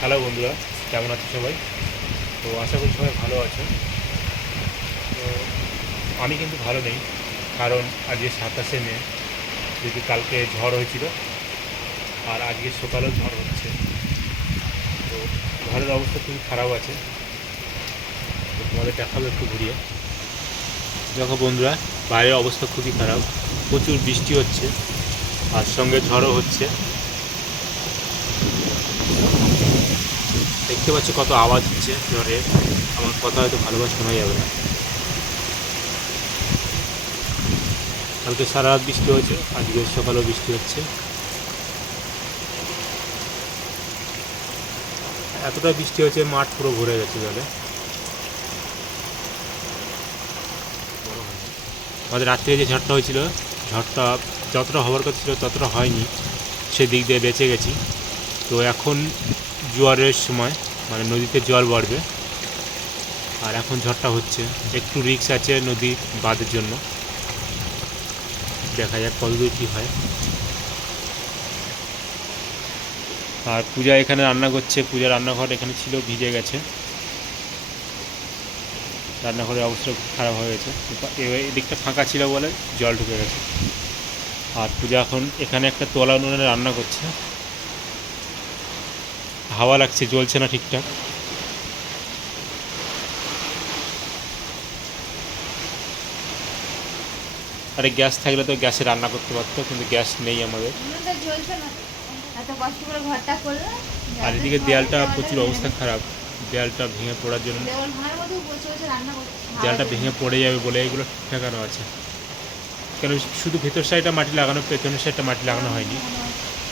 Hello বন্ধুরা, কেমন আছো সবাই? তো আশা করি সবাই ভালো আছো। তো আমি কিন্তু ভালো নেই, কারণ আজকে সাতাশে মে, যেহেতু কালকে ঝড় হয়েছিল, আর আজকে সকালেও ঝড় হচ্ছে। তো ঘরের অবস্থা খুবই খারাপ আছে। তো তোমাদের দেখাবো একটু ঘুরিয়ে। দেখো বন্ধুরা, বাইরের অবস্থা খুবই খারাপ, প্রচুর বৃষ্টি হচ্ছে, আর সঙ্গে ঝড়ও হচ্ছে। দেখতে পাচ্ছি কত আওয়াজ হচ্ছে ঝড়ে আমার কথা হয়তো ভালোভাবে শোনা যাবে না। কালকে সারা রাত বৃষ্টি হয়েছে, আজকে সকালেও বৃষ্টি হচ্ছে। এতটা বৃষ্টি হয়েছে, মাঠ পুরো ভরে গেছে জলে আমাদের রাত্রে যে ঝড়টা হয়েছিল, ঝড়টা যতটা হওয়ার কথা ছিল, ততটা হয়নি। সেদিক দিয়ে বেঁচে গেছি। তো এখন জোয়ারের সময় মানে নদীতে জল বাড়বে। আর এখন ঝড়টা হচ্ছে। একটু রিক্স আছে নদী বাঁধের জন্য। দেখা যাক কতদূর কী হয়। আর পূজা এখানে রান্না করছে। পূজা রান্নাঘর এখানে ছিল, ভিজে গেছে। রান্নাঘরের অবস্থা খুব খারাপ হয়ে গেছে। এ- এই ফাঁকা ছিল বলে জল ঢুকে গেছে। আর পূজা এখন এখানে একটা তোলা উনুনে রান্না করছে। হাওয়া লাগছে জ্বলছে না ঠিকঠাক? আরে গ্যাস থাকলে তো গ্যাসে রান্না করতে পারতো কিন্তু গ্যাস নেই আমাদের। আর এদিকে দেয়ালটা প্রচুর অবস্থা খারাপ। দেয়ালটা ভেঙে পড়ার জন্য দেয়ালটা ভেঙে পড়ে যাবে বলে এগুলো ঠেকানো আছে। কেন শুধু ভেতর সাইডটা মাটি লাগানো পেছনের সাইডটা মাটি লাগানো হয়নি।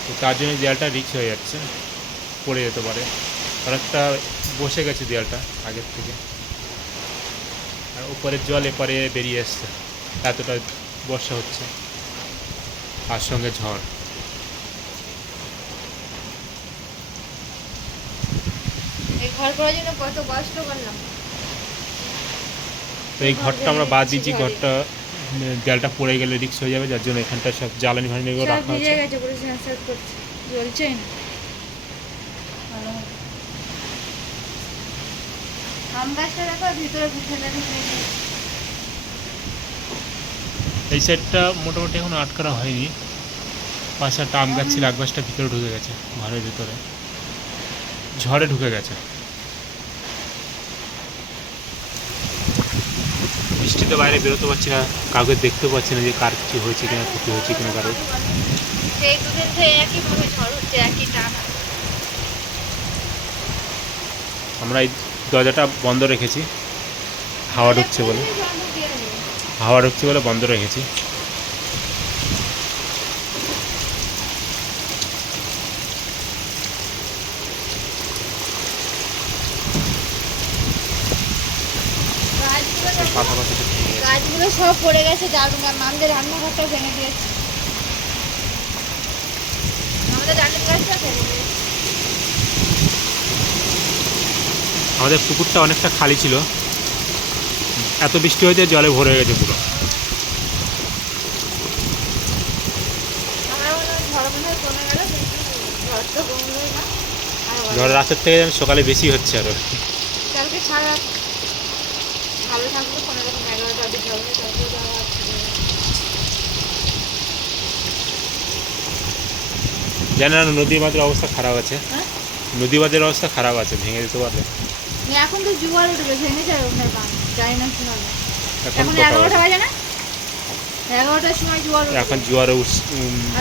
তো তার জন্য দেয়ালটা রিক্স হয়ে যাচ্ছে। পড়ে যেতে পারে। অনেকটা বসে গেছে দেয়ালটা আগের থেকে। আর উপরের জল এপারে বেরিয়ে এসছে। এতটা বর্ষা হচ্ছে। আর সঙ্গে ঝড়। ঘর করার জন্য কত কষ্ট করলাম। তো এই ঘরটা আমরা বাদ দিচ্ছি। ঘরটা দেয়ালটা পড়ে গেলে রিক্স হয়ে যাবে। যার জন্য এখানটা সব জ্বালানি ফালানি রাখা আছে জ্বলছেই না ভালো হবে। আম গাছটা দেখো ভিতরে পিছনে এই সাইডটা মোটামুটি এখন আটকানো হয়নি। পাশে একটা আম গাছ ছিল আম গাছটা ভিতরে ঢুকে গেছে ঘরের ভিতরে। ঝড়ে ঢুকে গেছে। বৃষ্টিতে বাইরে বেরোতে পারছি না কাউকে দেখতে পাচ্ছি না যে কার কিছু হয়েছে কিনা ক্ষতি হয়েছে কিনা কারও। সেই দুদিন থেকে একইভাবে ঝড় হচ্ছে একই টানা। আমরা এই দরজাটা বন্ধ রেখেছি। হাওয়া ঢুকছে বলে। হাওয়া ঢুকছে বলে বন্ধ রেখেছি। গাছগুলো সব পড়ে গেছে আমাদের রান্নাঘরটাও ভেঙে দিয়েছে। আমাদের রান্নার গাছটা ভেঙে দিয়েছে। আমাদের পুকুরটা অনেকটা খালি ছিল। এত বৃষ্টি হয়েছে জলে ভরে গেছে পুরো। ঝড় রাতের থেকে যেন সকালে বেশি হচ্ছে আরও। কালকে সারা রাত ভালো থাকল কোনো রকম এগারোটা অব্দি ঝড় হয়ে তারপরে তো আবার জানি না নদী বাঁধের অবস্থা খারাপ আছে। হ্যাঁ? নদী বাঁধের অবস্থা খারাপ আছে ভেঙে দিতে পারলে। এখন তো জোয়ার উঠবে ভেঙে ওনার বাঁধ জানি না কি হবে। এখন এগারোটা বাজে না? এগারোটার সময় জোয়ার এখন জোয়ারে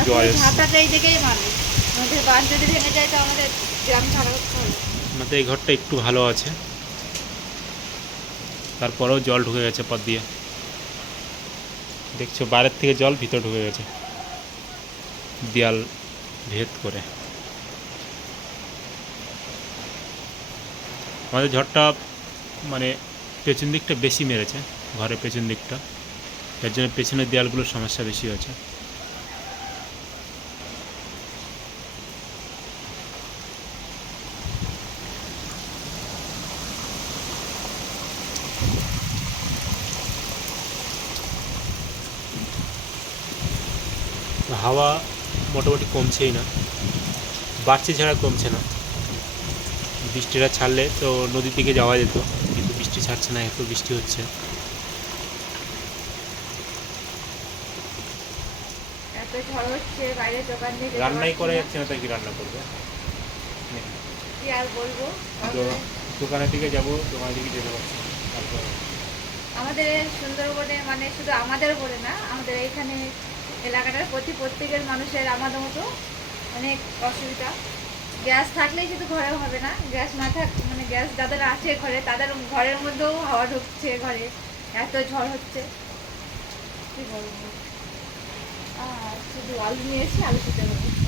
জোয়ার ঝাঁটাটা এই দিকেই মারবে আমাদের যদি ভেঙে যায় তো আমাদের গ্রাম ছাড়া করতে হবে। আমাদের এই ঘরটা একটু ভালো আছে। তারপরেও জল ঢুকে গেছে পথ দিয়ে। দেখছ বাইরের থেকে জল ভিতরে ঢুকে গেছে। দেয়াল ভেদ করে। আমাদের ঝড়টা মানে পেছন দিকটা বেশি মেরেছে, ঘরের পেছন দিকটা। যার জন্য পেছনের দেয়ালগুলোর সমস্যা বেশি হয়েছে। হাওয়া মোটামুটি কমছেই না। বাড়ছে ছাড়া কমছে না। বৃষ্টিটা ছাড়লে তো নদীর দিকে যাওয়া যেত কিন্তু বৃষ্টি ছাড়ছে না এত বৃষ্টি হচ্ছে। রান্নাই করা যাচ্ছে না তাই কি রান্না করবে? আর বলব? দোকানের দিকে যাব দোকানের দিকে যেতে পারছি আমাদের সুন্দরবনে মানে শুধু আমাদের বলে না আমাদের এখানে এলাকাটার প্রতি প্রত্যেকের মানুষের আমাদের মতো অনেক অসুবিধা। গ্যাস থাকলেই শুধু ঘরে হবে না। গ্যাস না থাক মানে গ্যাস যাদের আছে ঘরে, তাদের ঘরের মধ্যেও হাওয়া ঢুকছে ঘরে। এত ঝড় হচ্ছে। কি বলব? আর শুধু আলু নিয়েছি আলু খেতে হবে